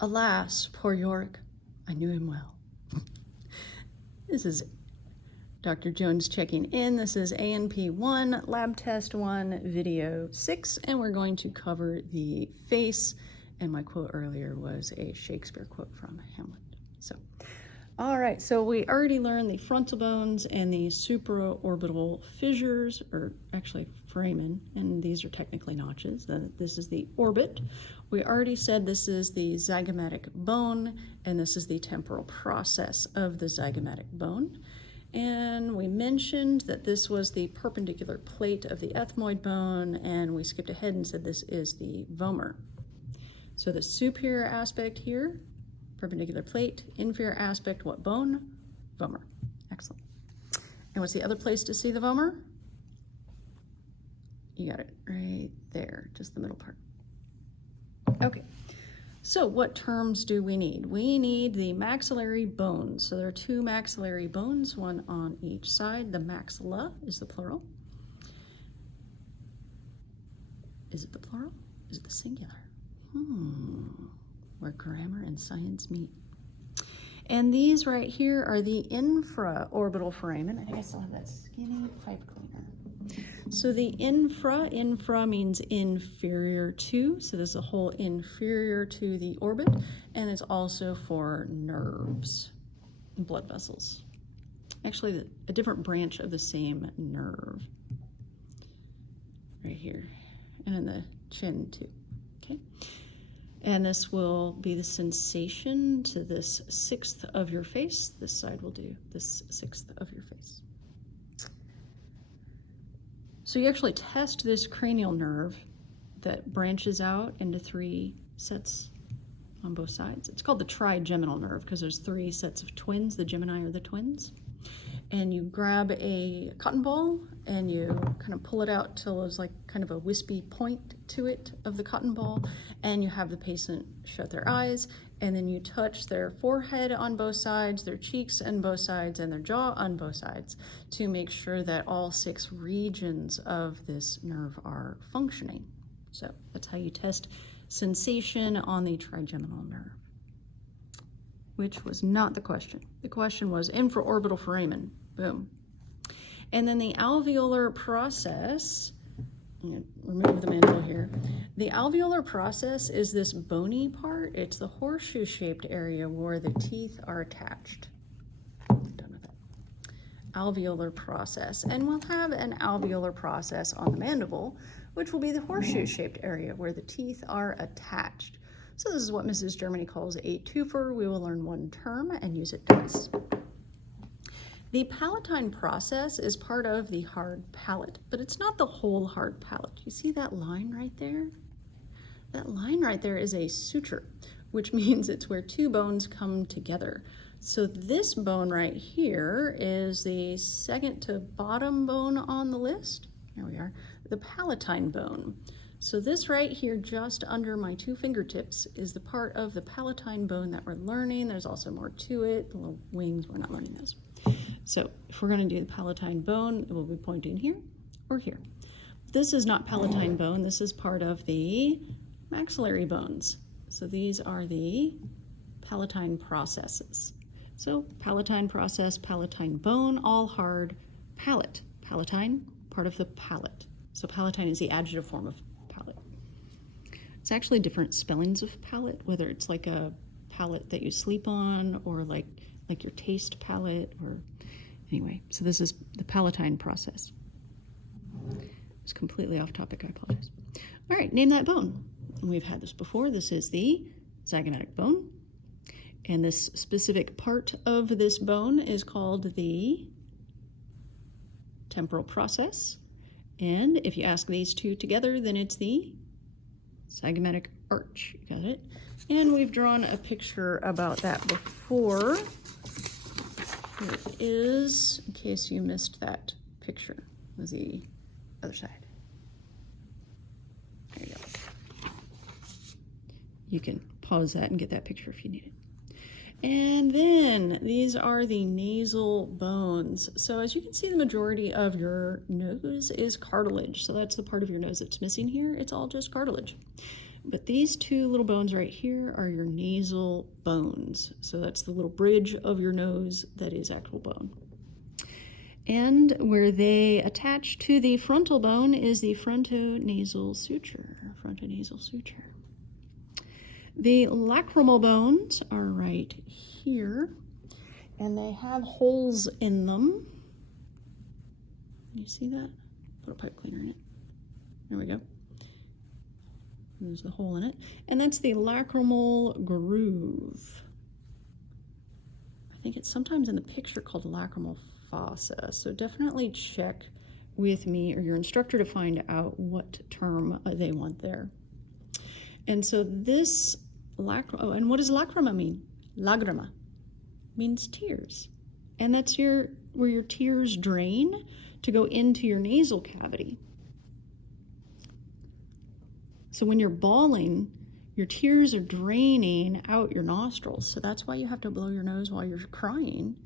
Alas, poor Yorick, I knew him well. This is Dr. Jones checking in. This is A&P 1, Lab Test 1, Video 6, and we're going to cover the face. And my quote earlier was a Shakespeare quote from Hamlet. All right, so we already learned the frontal bones and the supraorbital fissures, or actually foramen, and these are technically notches. This is the orbit. We already said this is the zygomatic bone, and this is the temporal process of the zygomatic bone. And we mentioned that this was the perpendicular plate of the ethmoid bone, and we skipped ahead and said this is the vomer. So the superior aspect here, perpendicular plate, inferior aspect, what bone? Vomer. Excellent. And what's the other place to see the vomer? You got it right there, just the middle part. Okay, so what terms do we need? We need the maxillary bones. So there are two maxillary bones, one on each side. The maxilla is the plural. Is it the plural? Is it the singular? Where grammar and science meet. And these right here are the infraorbital foramen. I think I still have that skinny pipe cleaner. So the infra means inferior to, so there's a hole inferior to the orbit, and it's also for nerves, blood vessels. Actually, a different branch of the same nerve. Right here, and in the chin too, okay? And this will be the sensation to this sixth of your face. This side will do this sixth of your face. So you actually test this cranial nerve that branches out into three sets on both sides. It's called the trigeminal nerve because there's three sets of twins. The Gemini are the twins. And you grab a cotton ball and you kind of pull it out till there's like kind of a wispy point to it of the cotton ball, and you have the patient shut their eyes, and then you touch their forehead on both sides, their cheeks on both sides, and their jaw on both sides to make sure that all 6 regions of this nerve are functioning. So that's how you test sensation on the trigeminal nerve, which was not the question. The question was infraorbital foramen. Boom. And then the alveolar process, I'm going to remove the mandible here. The alveolar process is this bony part. It's the horseshoe-shaped area where the teeth are attached. Done with that. Alveolar process. And we'll have an alveolar process on the mandible, which will be the horseshoe-shaped area where the teeth are attached. So this is what Mrs. Germany calls a twofer. We will learn one term and use it twice. The palatine process is part of the hard palate, but it's not the whole hard palate. You see that line right there? That line right there is a suture, which means it's where two bones come together. So this bone right here is the second to bottom bone on the list. There we are, the palatine bone. So this right here, just under my 2 fingertips, is the part of the palatine bone that we're learning. There's also more to it, the little wings, we're not learning those. So if we're going to do the palatine bone, it will be pointing here or here. This is not palatine bone, this is part of the maxillary bones. So these are the palatine processes. So palatine process, palatine bone, all hard palate. Palatine, part of the palate. So palatine is the adjective form of palate. It's actually different spellings of palate, whether it's like a palate that you sleep on or like your taste palate, or anyway. So this is the palatine process. It's completely off topic, I apologize. All right, name that bone. We've had this before. This is the zygomatic bone. And this specific part of this bone is called the temporal process. And if you ask these two together, then it's the zygomatic arch. You got it? And we've drawn a picture about that before. Here it is, in case you missed that picture, was the other side. There you go. You can pause that and get that picture if you need it. And then these are the nasal bones. So as you can see, the majority of your nose is cartilage. So that's the part of your nose that's missing here. It's all just cartilage. But these two little bones right here are your nasal bones. So that's the little bridge of your nose that is actual bone. And where they attach to the frontal bone is the frontonasal suture. The lacrimal bones are right here, and they have holes in them. You see that? Put a pipe cleaner in it. There we go. There's the hole in it. And that's the lacrimal groove. I think it's sometimes in the picture called lacrimal fossa. So definitely check with me or your instructor to find out what term they want there. And so this and what does lacrima mean? Lagrima means tears. And that's where your tears drain to go into your nasal cavity. So when you're bawling, your tears are draining out your nostrils. So that's why you have to blow your nose while you're crying,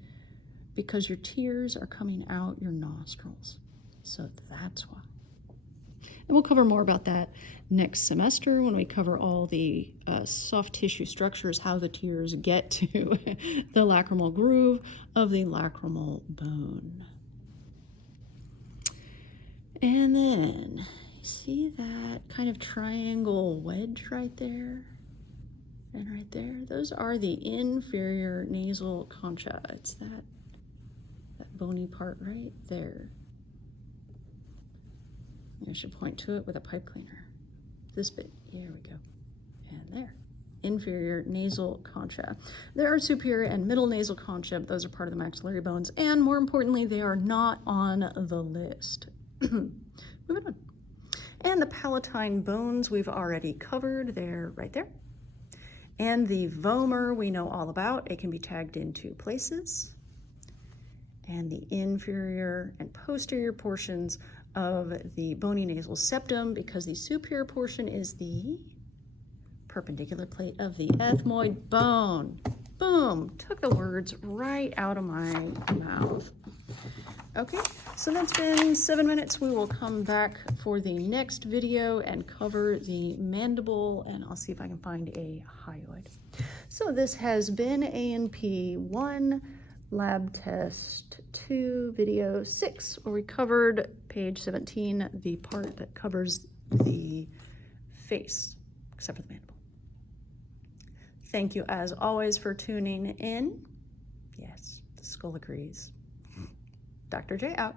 because your tears are coming out your nostrils. So that's why. And we'll cover more about that next semester when we cover all the soft tissue structures, how the tears get to the lacrimal groove of the lacrimal bone. And then, see that kind of triangle wedge right there and right there? Those are the inferior nasal concha. It's that bony part right there. I should point to it with a pipe cleaner. This bit, here we go. And there, inferior nasal concha. There are superior and middle nasal concha. Those are part of the maxillary bones. And more importantly, they are not on the list. Moving on. And the palatine bones we've already covered. They're right there. And the vomer we know all about. It can be tagged in two places. And the inferior and posterior portions of the bony nasal septum, because the superior portion is the perpendicular plate of the ethmoid bone. Boom, took the words right out of my mouth. Okay, so that's been 7 minutes. We will come back for the next video and cover the mandible, and I'll see if I can find a hyoid. So this has been A&P 1, Lab Test 2, Video 6, where we covered page 17, the part that covers the face, except for the mandible. Thank you, as always, for tuning in. Yes, the skull agrees. Dr. J out.